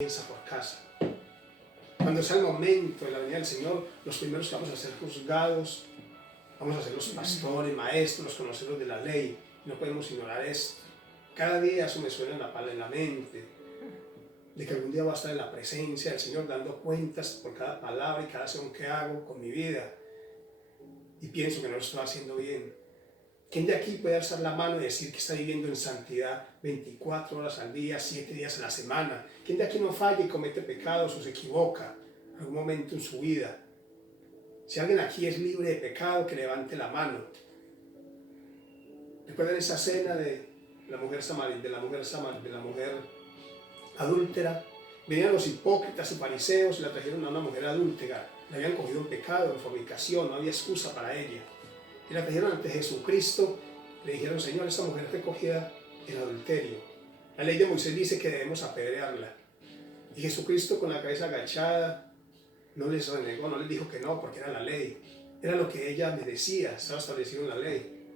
Comienza por casa. Cuando sea el momento de la venida del Señor, los primeros que vamos a ser juzgados, vamos a ser los pastores, maestros, los conocedores de la ley. No podemos ignorar esto. Cada día eso me suena en la mente, de que algún día voy a estar en la presencia del Señor dando cuentas por cada palabra y cada acción que hago con mi vida. Y pienso que no lo estoy haciendo bien. ¿Quién de aquí puede alzar la mano y decir que está viviendo en santidad 24 horas al día, 7 días a la semana? ¿Quién de aquí no falla y comete pecados o se equivoca en algún momento en su vida? Si alguien aquí es libre de pecado, que levante la mano. ¿Recuerdan esa cena de la mujer adúltera? Venían los hipócritas y fariseos y la trajeron a una mujer adúltera. La habían cogido en pecado, en fornicación, no había excusa para ella. Y la trajeron ante Jesucristo, le dijeron: Señor, esta mujer fue cogida en adulterio. La ley de Moisés dice que debemos apedrearla. Y Jesucristo, con la cabeza agachada, no les renegó, no les dijo que no, porque era la ley. Era lo que ella merecía, estaba establecido en la ley.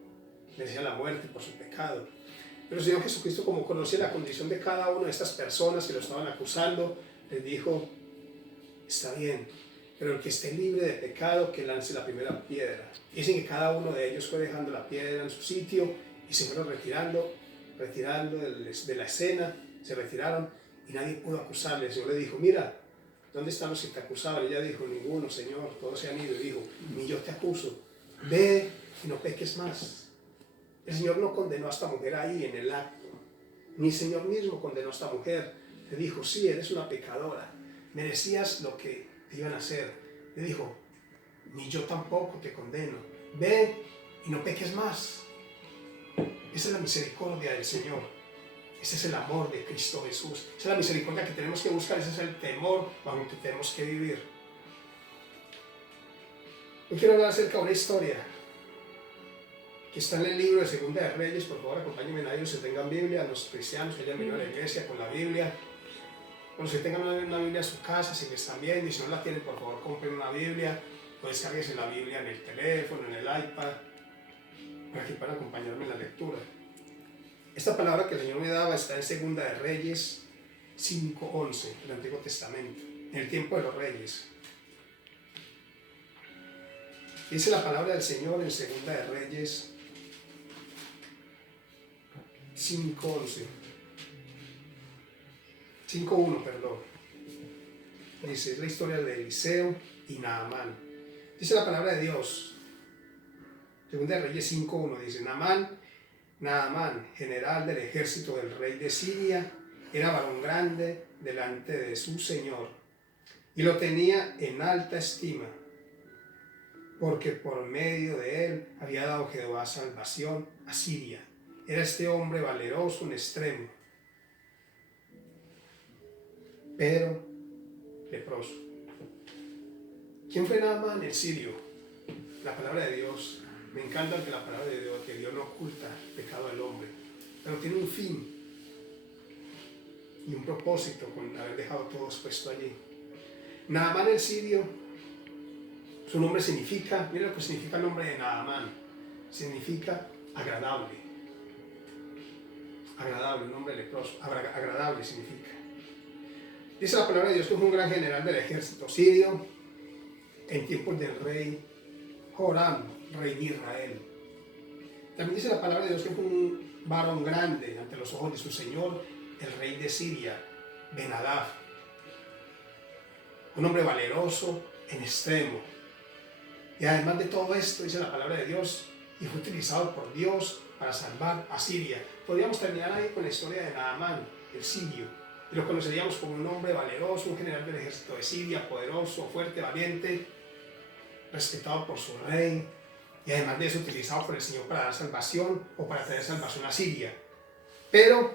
Merecía la muerte por su pecado. Pero el Señor Jesucristo, como conocía la condición de cada una de estas personas que lo estaban acusando, les dijo: está bien, pero el que esté libre de pecado, que lance la primera piedra. Dicen que cada uno de ellos fue dejando la piedra en su sitio y se fueron retirando de la escena, se retiraron y nadie pudo acusarle. El Señor le dijo: mira, ¿dónde están los que te acusaban? Y ella dijo: ninguno, Señor, todos se han ido. Y dijo: ni yo te acuso, ve y no peques más. El Señor no condenó a esta mujer ahí en el acto, ni el Señor mismo condenó a esta mujer. Le dijo: sí, eres una pecadora, merecías lo que te iban a hacer. Le dijo: ni yo tampoco te condeno, ve y no peques más. Esa es la misericordia del Señor, ese es el amor de Cristo Jesús, esa es la misericordia que tenemos que buscar, ese es el temor bajo el que tenemos que vivir. Yo quiero hablar acerca de una historia que está en el libro de Segunda de Reyes. Por favor, acompáñenme a ellos que tengan Biblia, a los cristianos que hayan venido a la iglesia con la Biblia. Los que tengan una Biblia en su casa, si me están viendo, y si no la tienen, por favor, compren una Biblia, o descarguense la Biblia en el teléfono, en el iPad, para que puedan acompañarme en la lectura. Esta palabra que el Señor me daba está en Segunda de Reyes 5:11, del Antiguo Testamento, en el tiempo de los reyes. Dice la palabra del Señor en Segunda de Reyes 5:11. 5:1, perdón. Dice, es la historia de Eliseo y Naamán. Dice la palabra de Dios, Segunda de Reyes 5:1, dice: Naamán, general del ejército del rey de Siria, era varón grande delante de su señor, y lo tenía en alta estima, porque por medio de él había dado Jehová salvación a Siria. Era este hombre valeroso en extremo, pero leproso. ¿Quién fue Naamán, el sirio? La palabra de Dios, me encanta que la palabra de Dios, que Dios no oculta el pecado del hombre, pero tiene un fin y un propósito con haber dejado todo expuesto allí. Naamán el sirio, su nombre significa, mira lo que significa el nombre de Naamán, significa agradable. Agradable, un nombre leproso, agradable significa. Dice la palabra de Dios que fue un gran general del ejército sirio en tiempos del rey Joram, rey de Israel. También dice la palabra de Dios que fue un varón grande ante los ojos de su señor, el rey de Siria, Ben-Hadad. Un hombre valeroso en extremo. Y además de todo esto, dice la palabra de Dios, y fue utilizado por Dios para salvar a Siria. Podríamos terminar ahí con la historia de Naamán, el sirio, y lo conoceríamos como un hombre valeroso, un general del ejército de Siria, poderoso, fuerte, valiente, respetado por su rey, y además de eso utilizado por el Señor para dar salvación o para traer salvación a Siria. Pero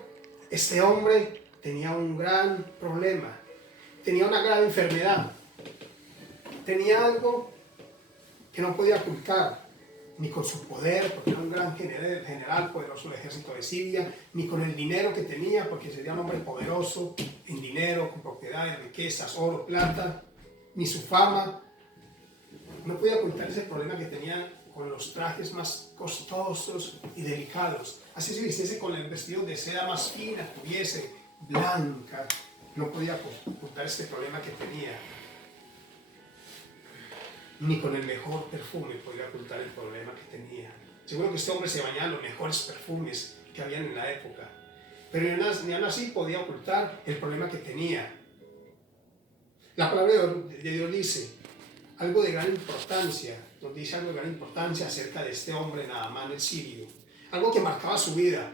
este hombre tenía un gran problema, tenía una grave enfermedad, tenía algo que no podía ocultar, ni con su poder, porque era un gran general poderoso del ejército de Siria, ni con el dinero que tenía, porque sería un hombre poderoso en dinero, con propiedades, riquezas, oro, plata, ni su fama. No podía ocultar ese problema que tenía con los trajes más costosos y delicados. Así se vistiese con el vestido de seda más fina, tuviese blanca, No podía ocultar este problema que tenía. Ni con el mejor perfume podía ocultar el problema que tenía. Seguro que este hombre se bañaba en los mejores perfumes que habían en la época. Pero ni aún así podía ocultar el problema que tenía. La palabra de Dios dice algo de gran importancia, nos dice algo de gran importancia acerca de este hombre Naamán el sirio. Algo que marcaba su vida.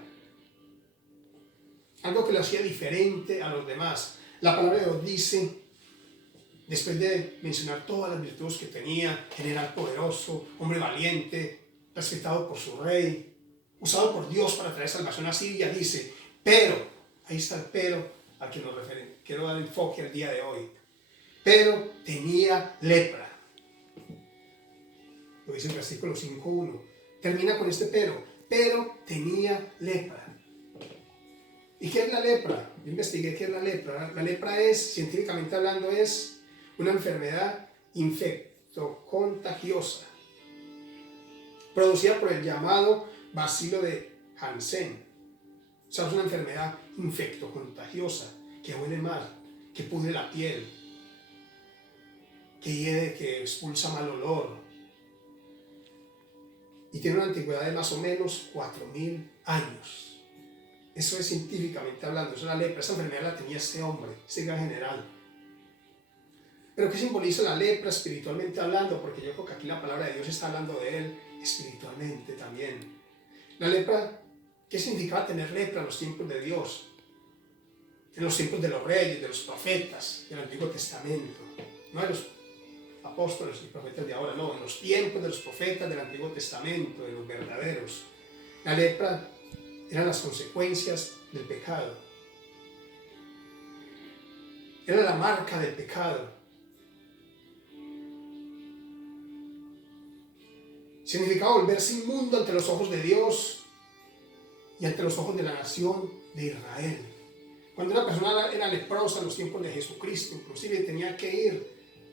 Algo que lo hacía diferente a los demás. La palabra de Dios dice, después de mencionar todas las virtudes que tenía, general poderoso, hombre valiente, respetado por su rey, usado por Dios para traer salvación a Siria, dice, pero, ahí está el pero al que nos referimos, quiero dar enfoque al día de hoy, pero tenía lepra. Lo dice el versículo 5.1. Termina con este pero tenía lepra. ¿Y qué es la lepra? Yo investigué qué es la lepra. La lepra es, científicamente hablando, es una enfermedad infectocontagiosa producida por el llamado bacilo de Hansen. O sea, es una enfermedad infectocontagiosa que huele mal, que pudre la piel, que hiede, que expulsa mal olor. Y tiene una antigüedad de más o menos 4.000 años. Eso es científicamente hablando, eso es la lepra. Esa enfermedad la tenía este hombre, este gran general. Pero ¿qué simboliza la lepra espiritualmente hablando? Porque yo creo que aquí la palabra de Dios está hablando de él espiritualmente también. La lepra, ¿qué significaba tener lepra en los tiempos de Dios? En los tiempos de los reyes, de los profetas del Antiguo Testamento. No de los apóstoles y profetas de ahora, no, en los tiempos de los profetas del Antiguo Testamento, de los verdaderos. La lepra eran las consecuencias del pecado. Era la marca del pecado. Significaba volverse inmundo ante los ojos de Dios y ante los ojos de la nación de Israel. Cuando una persona era leprosa en los tiempos de Jesucristo, inclusive tenía que ir,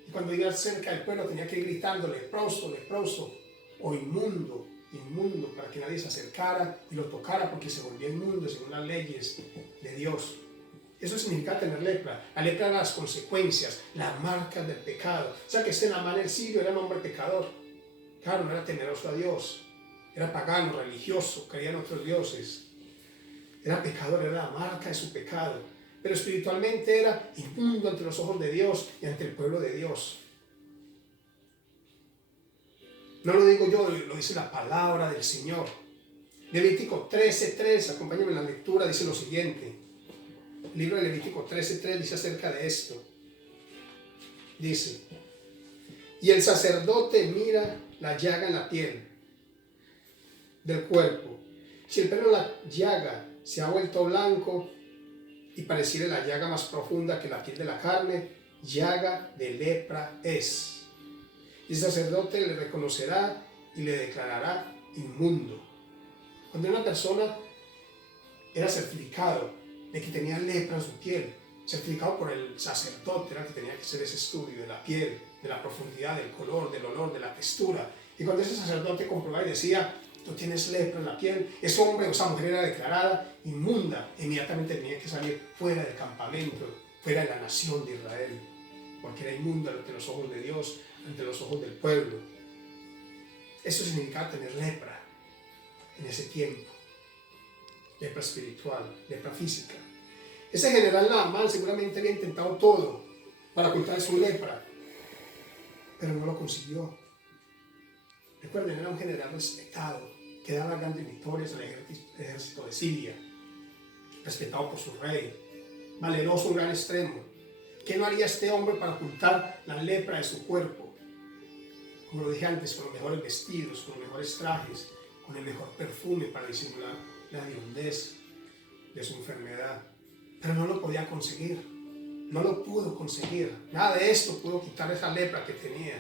y cuando iba cerca del pueblo tenía que ir gritando, leproso, leproso, o inmundo, inmundo, para que nadie se acercara y lo tocara porque se volvía inmundo según las leyes de Dios. Eso significa tener lepra. La lepra era las consecuencias, las marcas del pecado. O sea que este Naamán el sirio era un hombre pecador. Claro, no era temeroso a Dios, era pagano, religioso, creía en otros dioses. Era pecador, era la marca de su pecado. Pero espiritualmente era inmundo ante los ojos de Dios y ante el pueblo de Dios. No lo digo yo, lo dice la palabra del Señor. Levítico 13:3, acompáñame en la lectura, dice lo siguiente. El libro de Levítico 13:3 dice acerca de esto. Dice, y el sacerdote mira la llaga en la piel del cuerpo. Si el pelo de la llaga se ha vuelto blanco y pareciera la llaga más profunda que la piel de la carne, llaga de lepra es. Y el sacerdote le reconocerá y le declarará inmundo. Cuando una persona era certificado de que tenía lepra en su piel, certificado por el sacerdote, era que tenía que hacer ese estudio de la piel, de la profundidad, del color, del olor, de la textura. Y cuando ese sacerdote comprobaba y decía, tú tienes lepra en la piel, ese hombre o esa mujer era declarada inmunda, inmediatamente tenía que salir fuera del campamento, fuera de la nación de Israel, porque era inmunda ante los ojos de Dios, ante los ojos del pueblo. Eso significaba tener lepra en ese tiempo. Lepra espiritual, lepra física. Ese general Naamán seguramente había intentado todo para ocultar su lepra, pero no lo consiguió. Recuerden, era un general respetado, que daba grandes victorias al ejército de Siria, respetado por su rey, valeroso a un gran extremo. ¿Qué no haría este hombre para ocultar la lepra de su cuerpo? Como lo dije antes, con los mejores vestidos, con los mejores trajes, con el mejor perfume para disimular la hediondez de su enfermedad. Pero no lo podía conseguir, no lo pudo conseguir. Nada de esto pudo quitar esa lepra que tenía.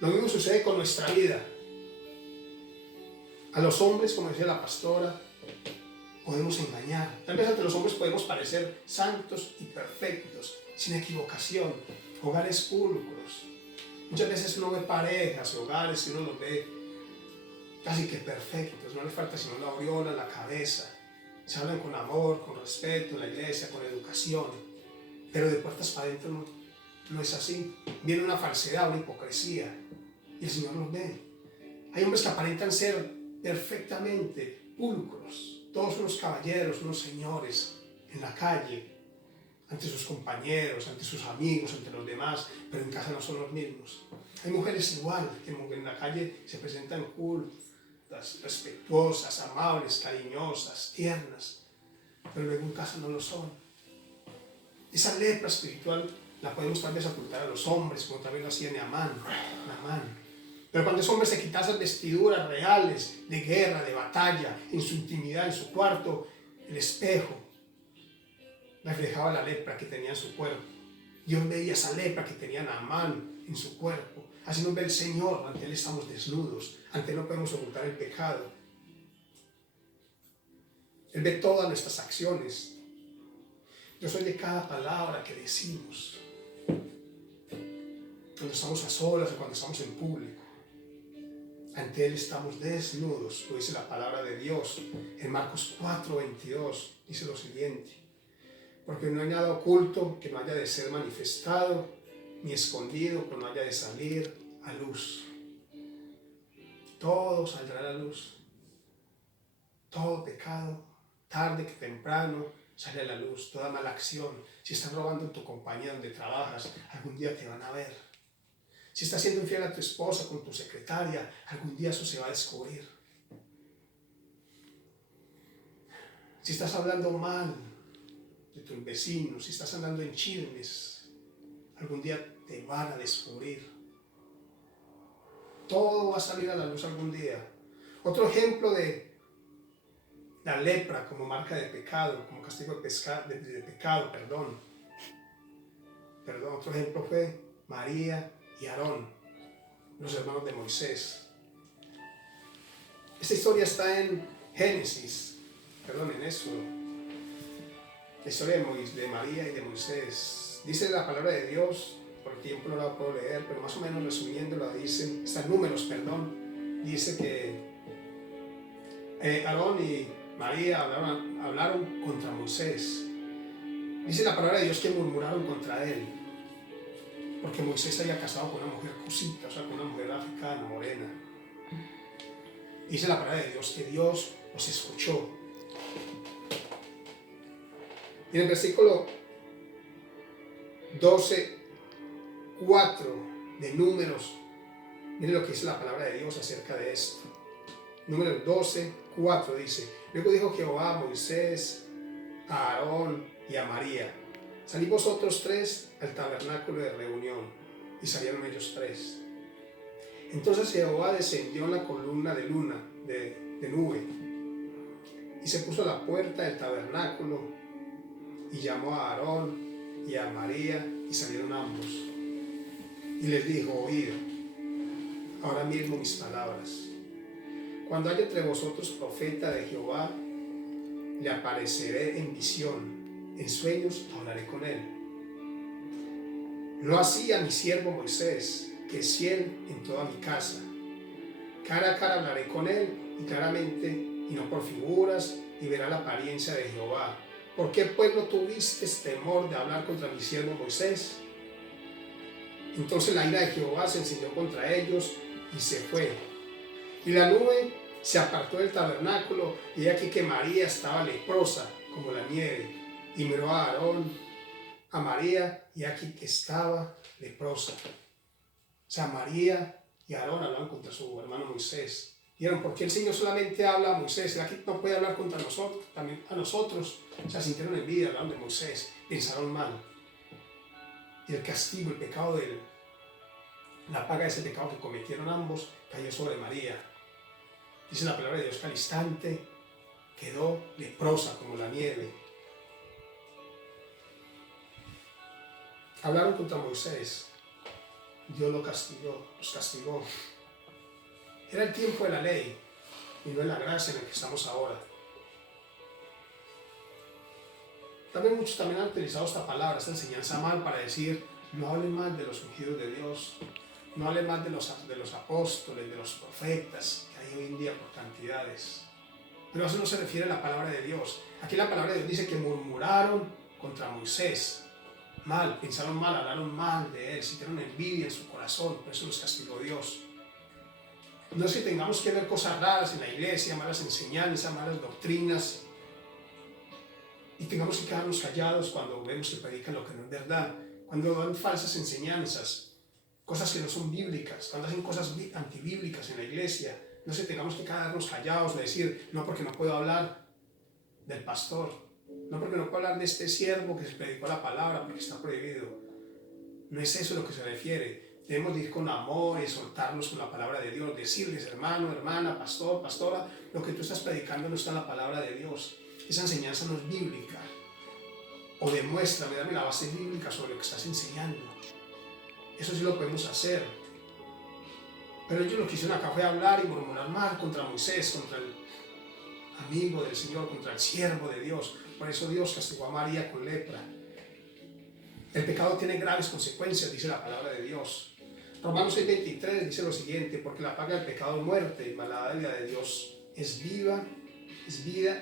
Lo mismo sucede con nuestra vida. A los hombres, como decía la pastora, podemos engañar. Tal vez ante los hombres podemos parecer santos y perfectos, sin equivocación, hogares pulcros. Muchas veces uno ve parejas, hogares, y uno los ve casi que perfectos, no le falta sino la aureola, la cabeza. Se hablan con amor, con respeto en la iglesia, con educación. Pero de puertas para adentro no es así. Viene una falsedad, una hipocresía. Y el Señor los ve. Hay hombres que aparentan ser perfectamente pulcros, todos unos caballeros, unos señores en la calle, ante sus compañeros, ante sus amigos, ante los demás, pero en casa no son los mismos. Hay mujeres igual, que en la calle se presentan cultas, respetuosas, amables, cariñosas, tiernas, pero luego en casa no lo son. Esa lepra espiritual la podemos tal vez ocultar a los hombres, como también lo hacía Naamán. Pero cuando ese hombre se quitaba esas vestiduras reales de guerra, de batalla, en su intimidad, en su cuarto, el espejo reflejaba la lepra que tenía en su cuerpo. Dios veía esa lepra que tenía Naamán en su cuerpo. Así nos ve el Señor, ante Él estamos desnudos, ante Él no podemos ocultar el pecado. Él ve todas nuestras acciones. Yo soy de cada palabra que decimos, cuando estamos a solas o cuando estamos en público. Ante Él estamos desnudos, lo dice la palabra de Dios. En Marcos 4:22 dice lo siguiente: porque no hay nada oculto que no haya de ser manifestado, ni escondido que no haya de salir a luz. Todo saldrá a la luz. Todo pecado, tarde que temprano, sale a la luz. Toda mala acción. Si estás robando en tu compañía donde trabajas, algún día te van a ver. Si estás siendo infiel a tu esposa con tu secretaria, algún día eso se va a descubrir. Si estás hablando mal de tus vecinos, si estás andando en chismes, algún día te van a descubrir. Todo va a salir a la luz algún día. Otro ejemplo de la lepra como marca de pecado, como castigo de pecado, perdón. Otro ejemplo fue María y Aarón, los hermanos de Moisés. Esta historia está en Génesis, en Éxodo. La historia de María y de Moisés. Dice la palabra de Dios, por el tiempo no la puedo leer, pero más o menos resumiéndola dice, está en Números, dice que Aarón y María hablaron contra Moisés. Dice la palabra de Dios que murmuraron contra él, porque Moisés se había casado con una mujer cusita, o sea, con una mujer africana, morena. Dice la palabra de Dios que Dios los escuchó. Y en el versículo 12:4 de Números, miren lo que dice la palabra de Dios acerca de esto. Números 12:4 dice: luego dijo Jehová a Moisés, a Aarón y a María: salid vosotros tres al tabernáculo de reunión. Y salieron ellos tres. Entonces Jehová descendió en la columna de nube y se puso a la puerta del tabernáculo y llamó a Aarón y a María, y salieron ambos. Y les dijo: oíd ahora mismo mis palabras. Cuando haya entre vosotros profeta de Jehová, le apareceré en visión, en sueños hablaré con él. Lo hacía mi siervo Moisés, que es fiel en toda mi casa. Cara a cara hablaré con él, y claramente, y no por figuras, y verá la apariencia de Jehová. ¿Por qué pues no tuviste temor de hablar contra mi siervo Moisés? Entonces la ira de Jehová se encendió contra ellos, y se fue. Y la nube se apartó del tabernáculo, y aquí que María estaba leprosa como la nieve. Y miró a Aarón, a María, y aquí que estaba leprosa. O sea, María y Aarón hablaban contra su hermano Moisés. Dijeron: ¿por qué el Señor solamente habla a Moisés? ¿Será que no puede hablar contra nosotros, también a nosotros? O sea, sintieron envidia, hablaron de Moisés, pensaron mal. Y el castigo, el pecado la paga de ese pecado que cometieron ambos, cayó sobre María. Dice la palabra de Dios que al instante quedó leprosa como la nieve. Hablaron contra Moisés. Dios los castigó. Era el tiempo de la ley y no en la gracia en la que estamos ahora. También muchos han utilizado esta palabra, esta enseñanza mal, para decir: no hablen mal de los ungidos de Dios, no hablen mal de los apóstoles, de los profetas que hay hoy en día por cantidades. Pero eso no se refiere a la palabra de Dios. Aquí la palabra de Dios dice que murmuraron contra Moisés. mal, pensaron mal, hablaron mal de él, sintieron envidia en su corazón, por eso los castigó Dios. No es que tengamos que ver cosas raras en la iglesia, malas enseñanzas, malas doctrinas, y tengamos que quedarnos callados cuando vemos que predican lo que no es verdad, cuando dan falsas enseñanzas, cosas que no son bíblicas, cuando hacen cosas antibíblicas en la iglesia. No es que tengamos que quedarnos callados, de decir, no, porque no puedo hablar del pastor, no, porque no puedo hablar de este siervo que se predicó la palabra, porque está prohibido. No es eso a lo que se refiere. Debemos ir con amor y soltarnos con la palabra de Dios, decirles, hermano, hermana, pastor, pastora, lo que tú estás predicando no está en la palabra de Dios. Esa enseñanza no es bíblica. O demuéstrame, dame la base bíblica sobre lo que estás enseñando. Eso sí lo podemos hacer. Pero ellos lo que hicieron acá fue hablar y murmurar mal contra Moisés, contra el amigo del Señor, contra el siervo de Dios. Por eso Dios castigó a María con lepra. El pecado tiene graves consecuencias, dice la palabra de Dios. Romanos 6:23 dice lo siguiente: porque la paga del pecado es muerte, y la dádiva de Dios es vida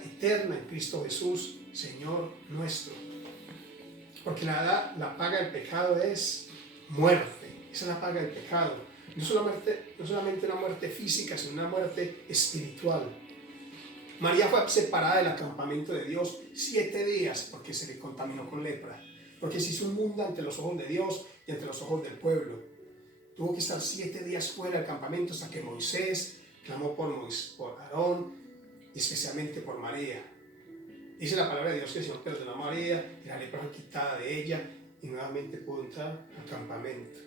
eterna en Cristo Jesús, Señor nuestro. Porque la paga del pecado es muerte. Esa es la paga del pecado. No solamente una muerte física, sino una muerte espiritual. María fue separada del acampamento de Dios 7 días porque se le contaminó con lepra. Porque se hizo inmunda ante los ojos de Dios y ante los ojos del pueblo. Tuvo que estar 7 días fuera del campamento hasta que Moisés clamó por Aarón y especialmente por María. Dice la palabra de Dios que el Señor perdonó a María y la lepra fue quitada de ella y nuevamente pudo entrar al campamento.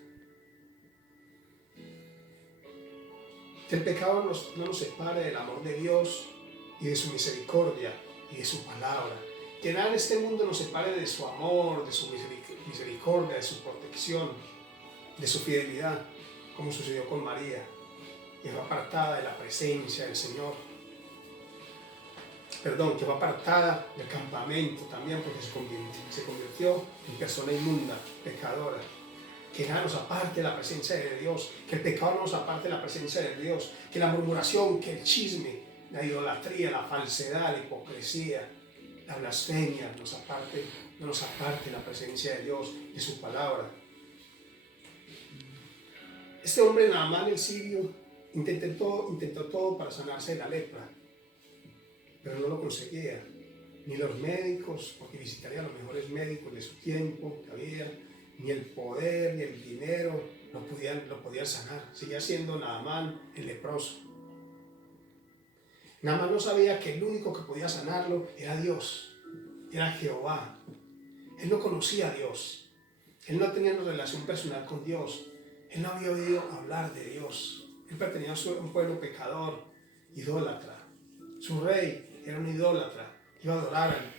Que el pecado no nos separe del amor de Dios y de su misericordia y de su palabra. Que nada en este mundo nos separe de su amor, de su misericordia, de su protección, de su fidelidad, como sucedió con María, que fue apartada de la presencia del Señor. Que fue apartada del campamento también porque se convirtió en persona inmunda, pecadora. Que nada nos aparte de la presencia de Dios, que el pecado no nos aparte de la presencia de Dios, que la murmuración, que el chisme, la idolatría, la falsedad, la hipocresía, la blasfemia no nos aparte de la presencia de Dios, de su palabra. Este hombre Naamán el sirio intentó todo para sanarse de la lepra, pero no lo conseguía. Ni los médicos, porque visitaría a los mejores médicos de su tiempo que había, ni el poder, ni el dinero lo podían sanar. Seguía siendo Naamán el leproso. Naamán no sabía que el único que podía sanarlo era Dios, era Jehová. Él no conocía a Dios, él no tenía una relación personal con Dios, él no había oído hablar de Dios. Él pertenecía a un pueblo pecador, idólatra. Su rey era un idólatra, iba a adorar al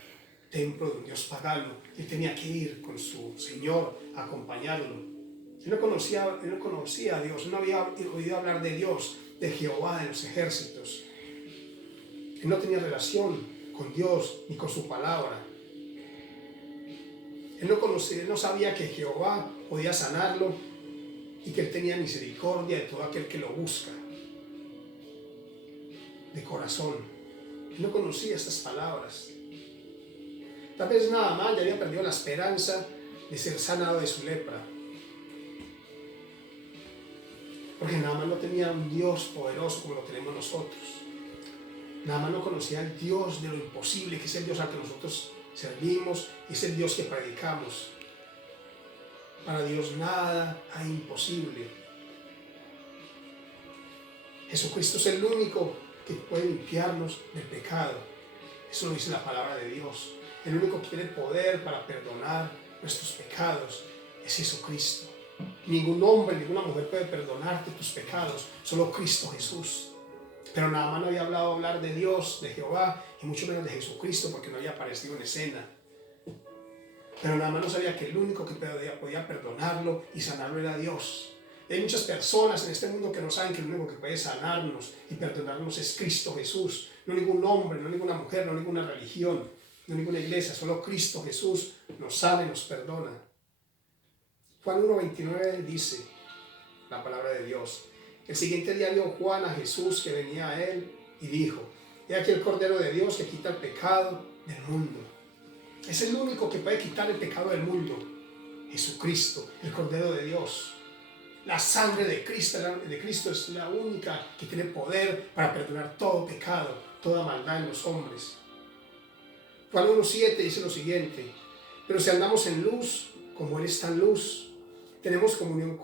templo de un dios pagano. Él tenía que ir con su Señor a acompañarlo. Él no conocía a Dios, no había oído hablar de Dios, de Jehová de los ejércitos. Él no tenía relación con Dios ni con su palabra. Él no sabía que Jehová podía sanarlo y que Él tenía misericordia de todo aquel que lo busca de corazón. Él no conocía estas palabras. Tal vez Naamán ya había perdido la esperanza de ser sanado de su lepra. Porque Naamán no tenía un Dios poderoso como lo tenemos nosotros. Naamán no conocía al Dios de lo imposible, que es el Dios al que nosotros servimos y es el Dios que predicamos. Para Dios nada hay imposible. Jesucristo es el único que puede limpiarnos del pecado. Eso lo dice la palabra de Dios. El único que tiene poder para perdonar nuestros pecados es Jesucristo. Ningún hombre, ninguna mujer puede perdonarte tus pecados, solo Cristo Jesús. Pero Naamán no había hablar de Dios, de Jehová, y mucho menos de Jesucristo, porque no había aparecido en escena. Pero Naamán no sabía que el único que podía perdonarlo y sanarlo era Dios. Y hay muchas personas en este mundo que no saben que el único que puede sanarnos y perdonarnos es Cristo Jesús. No ningún hombre, no ninguna mujer, no ninguna religión, no ninguna iglesia, solo Cristo Jesús nos sana y nos perdona. Juan 1:29 dice la palabra de Dios: el siguiente día vio Juan a Jesús que venía a él y dijo: he aquí el Cordero de Dios que quita el pecado del mundo. Es el único que puede quitar el pecado del mundo. Jesucristo, el Cordero de Dios. La sangre de Cristo es la única que tiene poder para perdonar todo pecado, toda maldad en los hombres. Juan 1:7 dice lo siguiente: pero si andamos en luz, como Él está en luz, tenemos comunión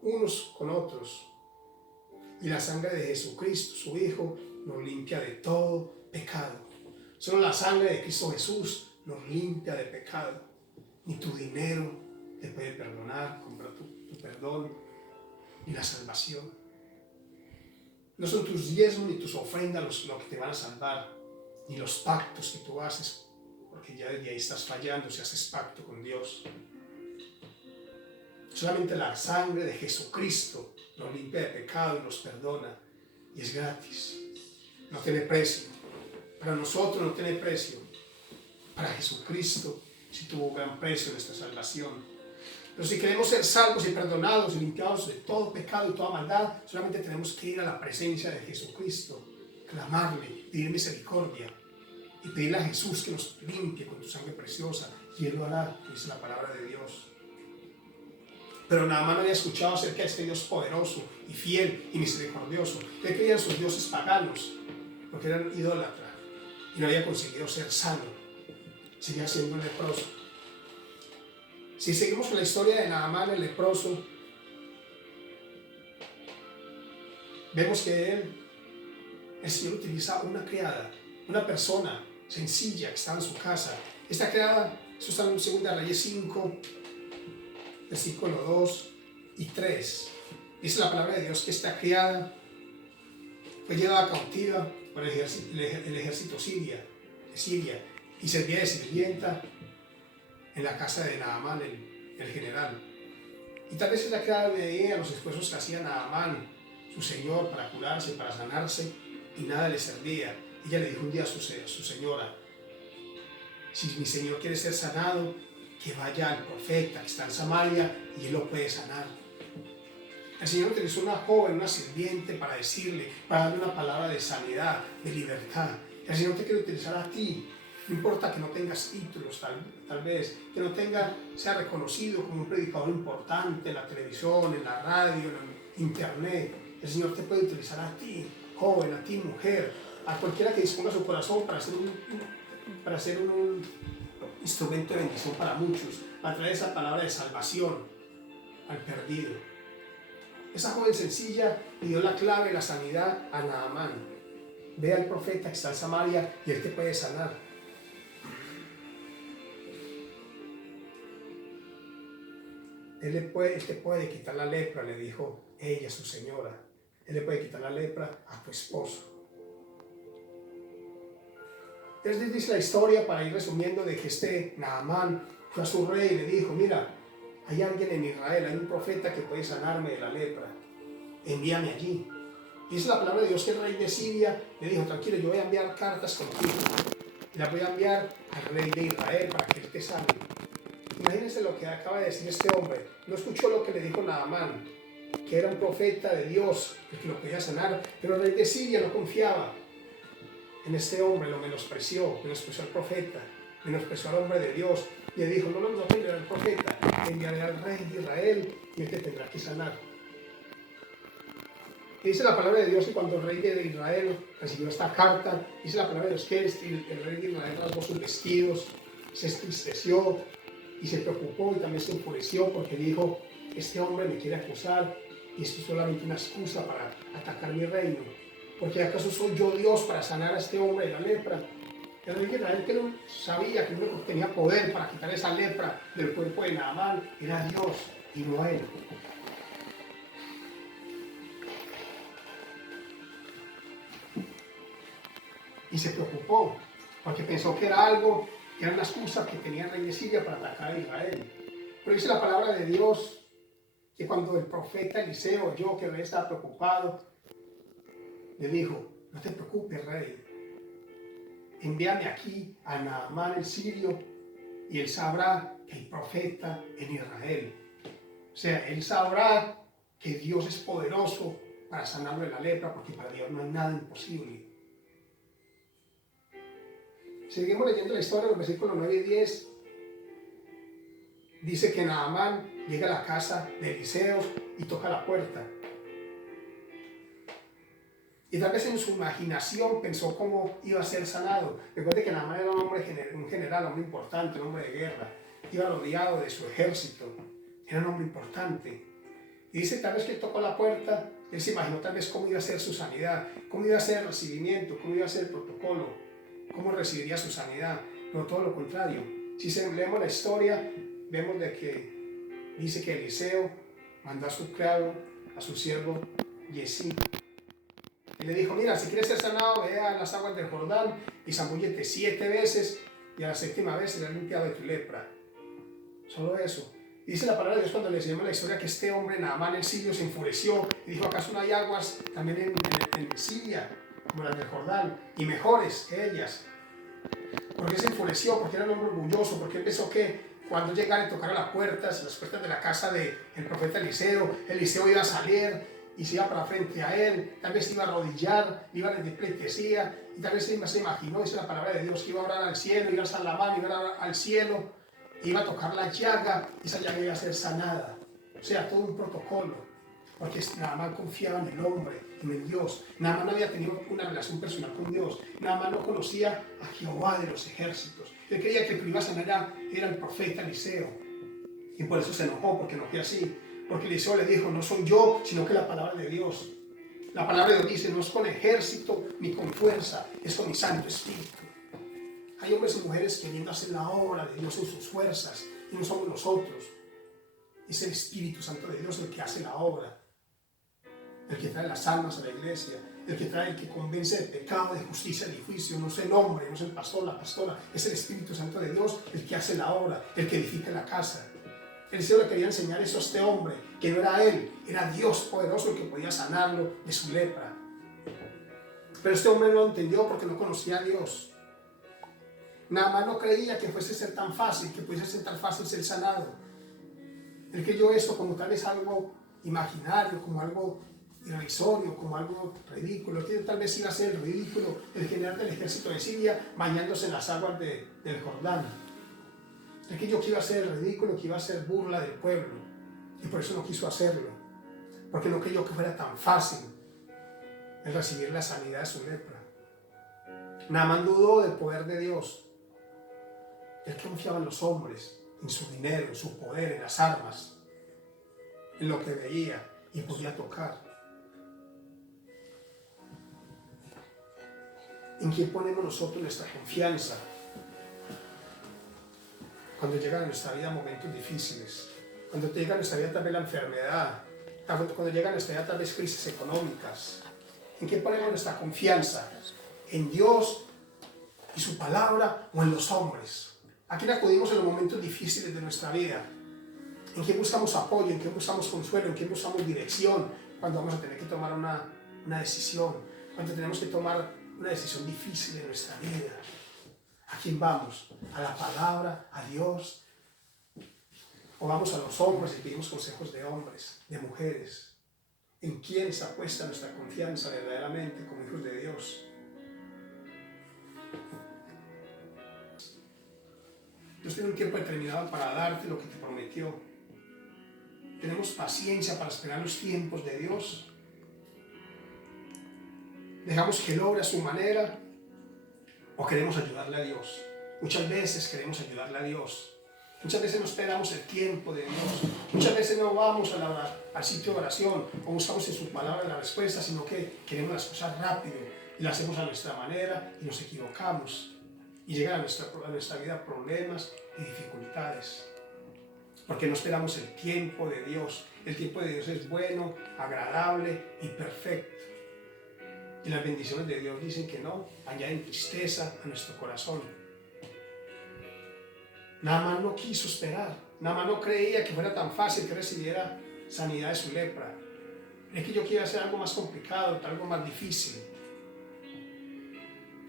unos con otros. Y la sangre de Jesucristo, su Hijo, nos limpia de todo pecado. Solo la sangre de Cristo Jesús nos limpia de pecado. Ni tu dinero te puede perdonar, comprar tu perdón, ni la salvación. No son tus diezmos ni tus ofrendas lo que te van a salvar, ni los pactos que tú haces, porque ya desde ahí estás fallando si haces pacto con Dios. Solamente la sangre de Jesucristo nos limpia de pecado y nos perdona, y es gratis. No tiene precio. Para nosotros no tiene precio. Para Jesucristo sí tuvo gran precio en esta salvación. Pero si queremos ser salvos y perdonados y limpiados de todo pecado y toda maldad, solamente tenemos que ir a la presencia de Jesucristo, clamarle, pedir misericordia y pedirle a Jesús que nos limpie con tu sangre preciosa, y Él lo hará, dice la palabra de Dios. Pero Naamán había escuchado acerca de este Dios poderoso y fiel y misericordioso. Él creía en sus dioses paganos, porque eran idólatras, y no había conseguido ser sano. Seguía siendo un leproso. Si seguimos con la historia de Naamán el leproso, vemos que el Señor utiliza una criada, una persona sencilla que estaba en su casa. Esta criada, eso está en 2 Reyes 5, versículos 2 y 3. Dice la palabra de Dios que esta criada fue llevada cautiva por el ejército de Siria y servía de sirvienta en la casa de Naamán, el general. Y tal vez esa criada veía los esfuerzos que hacía Naamán, su señor, para curarse, para sanarse, y nada le servía. Ella le dijo un día a su señora: si mi señor quiere ser sanado, que vaya al profeta que está en Samaria y él lo puede sanar. El Señor utilizó una joven, una sirviente, para decirle, para darle una palabra de sanidad, de libertad. El Señor te quiere utilizar a ti. No importa que no tengas títulos, tal vez, que no sea reconocido como un predicador importante en la televisión, en la radio, en internet. El Señor te puede utilizar a ti, joven, a ti, mujer, a cualquiera que disponga su corazón para ser un instrumento de bendición para muchos, a traer esa palabra de salvación al perdido. Esa joven sencilla le dio la clave de la sanidad a Naamán. Ve al profeta que está en Samaria y él te puede sanar. Él te puede quitar la lepra, le dijo ella, su señora. Él le puede quitar la lepra a tu esposo. Entonces dice la historia, para ir resumiendo, de que este Naamán fue a su rey y le dijo: mira, hay alguien en Israel, hay un profeta que puede sanarme de la lepra, envíame allí. Y dice la palabra de Dios que el rey de Siria le dijo: tranquilo, yo voy a enviar cartas contigo y las voy a enviar al rey de Israel para que él te sane. Imagínense lo que acaba de decir este hombre. No escuchó lo que le dijo Naamán, que era un profeta de Dios, el que lo podía sanar, pero el rey de Siria no confiaba en este hombre, lo menospreció al profeta, menospreció al hombre de Dios, y le dijo: no enviaré al profeta, enviaré al rey de Israel y él te tendrá que sanar. Y dice la palabra de Dios que cuando el rey de Israel recibió esta carta, dice la palabra de Dios que el rey de Israel rasgó sus vestidos, se entristeció y se preocupó y también se enfureció, porque dijo: este hombre me quiere acusar y esto es solamente una excusa para atacar mi reino. Porque ¿acaso soy yo Dios para sanar a este hombre de la lepra? El rey de Israel, que no sabía que no tenía poder para quitar esa lepra del cuerpo de Naamán, era Dios y no él. Y se preocupó, porque pensó que era algo, que era una excusa que tenía el rey de Siria para atacar a Israel. Pero dice la palabra de Dios que cuando el profeta Eliseo oyó que el rey estaba preocupado, le dijo: no te preocupes, rey, envíame aquí a Naamán el sirio y él sabrá que hay profeta en Israel. O sea, él sabrá que Dios es poderoso para sanarlo de la lepra, porque para Dios no hay nada imposible. Seguimos leyendo la historia, los versículos 9 y 10. dice que Naamán llega a la casa de Eliseo y toca la puerta. Y tal vez en su imaginación pensó cómo iba a ser sanado. Recuerde que Naamán era un general, un hombre importante, un hombre de guerra. Iba rodeado de su ejército. Era un hombre importante. Y dice tal vez que tocó la puerta, él se imaginó tal vez cómo iba a ser su sanidad, cómo iba a ser el recibimiento, cómo iba a ser el protocolo, cómo recibiría su sanidad. Pero todo lo contrario. Si leemos la historia, vemos de que dice que Eliseo mandó a su criado, a su siervo Giezi, y le dijo, mira, si quieres ser sanado, ve a las aguas del Jordán y zambúllete 7 veces y a la 7ª vez serás limpiado de tu lepra. Solo eso. Y dice la palabra de Dios cuando le enseñamos la historia que este hombre, Naamán el sirio, se enfureció y dijo, ¿acaso no hay aguas también en Siria, como las del Jordán, y mejores que ellas? ¿Por qué se enfureció? Porque era un hombre orgulloso, porque él pensó que cuando llegara y tocara las puertas de la casa del profeta Eliseo iba a salir y se iba para frente a él, tal vez se iba a arrodillar, iba a rendir pleitesía, y tal vez se imaginó, dice la palabra de Dios, que iba a orar al cielo, iba a alzar la mano, iba a orar al cielo, iba a tocar la llaga, y esa llaga iba a ser sanada. O sea, todo un protocolo, porque Naamán confiaba en el hombre, en el Dios. Naamán no había tenido una relación personal con Dios. Naamán no conocía a Jehová de los ejércitos. Él creía que el que iba a sanar era el profeta Eliseo, y por eso se enojó, porque no fue así. Porque Eliseo le dijo, no soy yo, sino que la palabra de Dios. La palabra de Dios dice, no es con ejército ni con fuerza, es con mi Santo Espíritu. Hay hombres y mujeres queriendo hacer la obra de Dios en sus fuerzas, y no somos nosotros. Es el Espíritu Santo de Dios el que hace la obra, el que trae las almas a la iglesia, el que convence de pecado, de justicia, de juicio. No es el hombre, no es el pastor, la pastora, es el Espíritu Santo de Dios el que hace la obra, el que edifica la casa. Eliseo le quería enseñar eso a este hombre, que no era él, era Dios poderoso el que podía sanarlo de su lepra. Pero este hombre no lo entendió porque no conocía a Dios. Nada más no creía que fuese ser tan fácil, que pudiese ser tan fácil ser sanado. Él creyó esto como tal vez algo imaginario, como algo irrisorio, como algo ridículo. Que tal vez iba a ser ridículo el general del ejército de Siria bañándose en las aguas del Jordán. Él creyó que iba a ser ridículo, que iba a ser burla del pueblo, y por eso no quiso hacerlo, porque no creyó que fuera tan fácil el recibir la sanidad de su lepra. Naamán dudó del poder de Dios. Él confiaba en los hombres, en su dinero, en su poder, en las armas, en lo que veía y podía tocar. ¿En quién ponemos nosotros nuestra confianza cuando llegan a nuestra vida momentos difíciles? Cuando te llega a nuestra vida tal vez la enfermedad, cuando llegan a nuestra vida tal vez crisis económicas. ¿En qué ponemos nuestra confianza? ¿En Dios y su palabra o en los hombres? ¿A quién acudimos en los momentos difíciles de nuestra vida? ¿En quién buscamos apoyo? ¿En quién buscamos consuelo? ¿En quién buscamos dirección? Cuando vamos a tener que tomar una decisión, cuando tenemos que tomar una decisión difícil en nuestra vida. ¿A quién vamos? ¿A la palabra? ¿A Dios? ¿O vamos a los hombres y pedimos consejos de hombres, de mujeres? ¿En quién se apuesta nuestra confianza verdaderamente como hijos de Dios? Dios tiene un tiempo determinado para darte lo que te prometió. ¿Tenemos paciencia para esperar los tiempos de Dios? ¿Dejamos que Él obre a su manera? ¿O queremos ayudarle a Dios? Muchas veces queremos ayudarle a Dios. Muchas veces no esperamos el tiempo de Dios. Muchas veces no vamos al sitio de oración o buscamos en su palabra la respuesta, sino que queremos las cosas rápido y las hacemos a nuestra manera y nos equivocamos. Y llegan a nuestra vida problemas y dificultades. Porque no esperamos el tiempo de Dios. El tiempo de Dios es bueno, agradable y perfecto. Y las bendiciones de Dios dicen que no, añaden tristeza a nuestro corazón. Naamán no quiso esperar. Naamán no creía que fuera tan fácil que recibiera sanidad de su lepra. Es que yo quiero hacer algo más complicado, algo más difícil.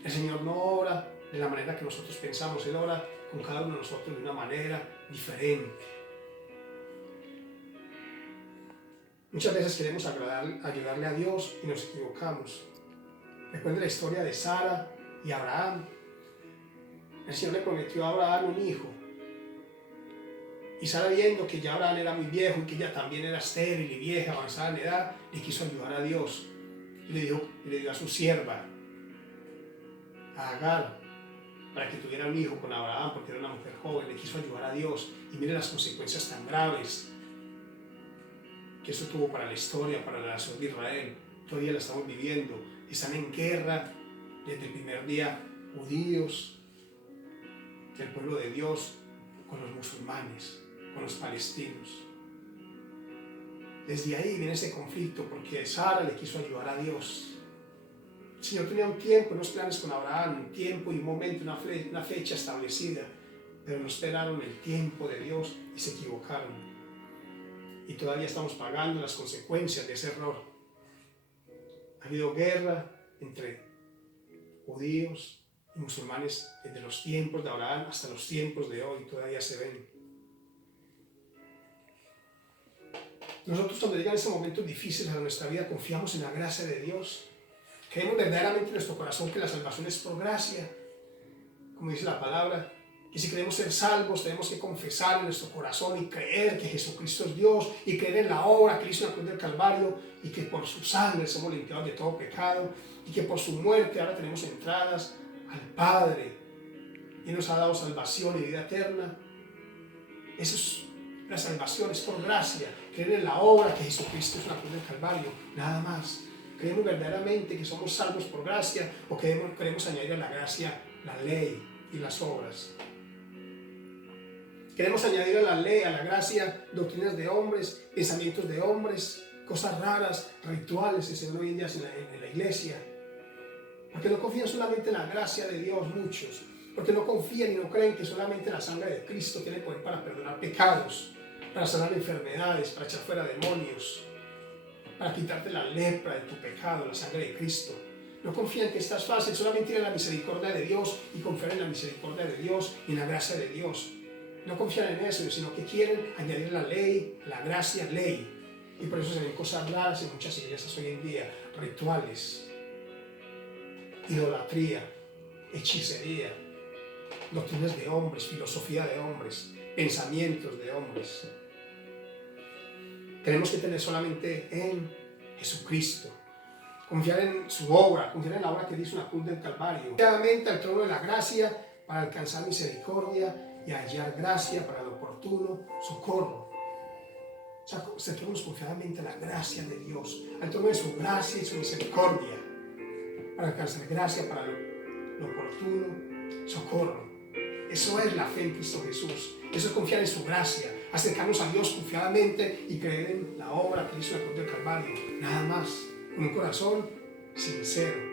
El Señor no obra de la manera que nosotros pensamos. Él obra con cada uno de nosotros de una manera diferente. Muchas veces queremos ayudarle a Dios y nos equivocamos. Recuerda la historia de Sara y Abraham. El Señor le prometió a Abraham un hijo. Y Sara, viendo que ya Abraham era muy viejo y que ella también era estéril y vieja, avanzada en edad, le quiso ayudar a Dios. Y le dio a su sierva, a Agar, para que tuviera un hijo con Abraham, porque era una mujer joven. Le quiso ayudar a Dios. Y mire las consecuencias tan graves que eso tuvo para la historia, para la nación de Israel. Todavía la estamos viviendo. Están en guerra desde el primer día judíos, el pueblo de Dios, con los musulmanes, con los palestinos. Desde ahí viene ese conflicto, porque Sara le quiso ayudar a Dios. El Señor tenía un tiempo, unos planes con Abraham, un tiempo y un momento, una fecha establecida, pero no esperaron el tiempo de Dios y se equivocaron. Y todavía estamos pagando las consecuencias de ese error. Ha habido guerra entre judíos y musulmanes desde los tiempos de Abraham hasta los tiempos de hoy, todavía se ven. Nosotros, cuando llegan esos momentos difíciles a nuestra vida, confiamos en la gracia de Dios. Creemos verdaderamente en nuestro corazón que la salvación es por gracia, como dice la palabra. Y si queremos ser salvos, tenemos que confesar en nuestro corazón y creer que Jesucristo es Dios, y creer en la obra que hizo en la cruz del Calvario, y que por su sangre somos limpiados de todo pecado, y que por su muerte ahora tenemos entradas al Padre, y nos ha dado salvación y vida eterna. Eso es la salvación, es por gracia. Creer en la obra que Jesucristo hizo en la cruz del Calvario, nada más. ¿Creemos verdaderamente que somos salvos por gracia, o queremos añadir a la gracia la ley y las obras? Queremos añadir a la ley, a la gracia, doctrinas de hombres, pensamientos de hombres, cosas raras, rituales que se ven hoy en día en la iglesia. Porque no confían solamente en la gracia de Dios muchos. Porque no confían y no creen que solamente la sangre de Cristo tiene poder para perdonar pecados, para sanar enfermedades, para echar fuera demonios, para quitarte la lepra de tu pecado, la sangre de Cristo. No confían que estás fácil, solamente tienen la misericordia de Dios y confían en la misericordia de Dios y en la gracia de Dios. No confían en eso, sino que quieren añadir la ley, la gracia, ley. Y por eso se ven cosas raras en muchas iglesias hoy en día, rituales, idolatría, hechicería, doctrinas de hombres, filosofía de hombres, pensamientos de hombres. Tenemos que tener solamente en Jesucristo, confiar en su obra, confiar en la obra que hizo en la cruz del Calvario, confiadamente al trono de la gracia para alcanzar misericordia y hallar gracia para el oportuno socorro. O sea, acerquémonos confiadamente a la gracia de Dios, al trono de su gracia y su misericordia, para alcanzar gracia para el oportuno socorro. Eso es la fe en Cristo Jesús. Eso es confiar en su gracia, acercarnos a Dios confiadamente y creer en la obra que hizo en la cruz del Calvario. Nada más, con un corazón sincero.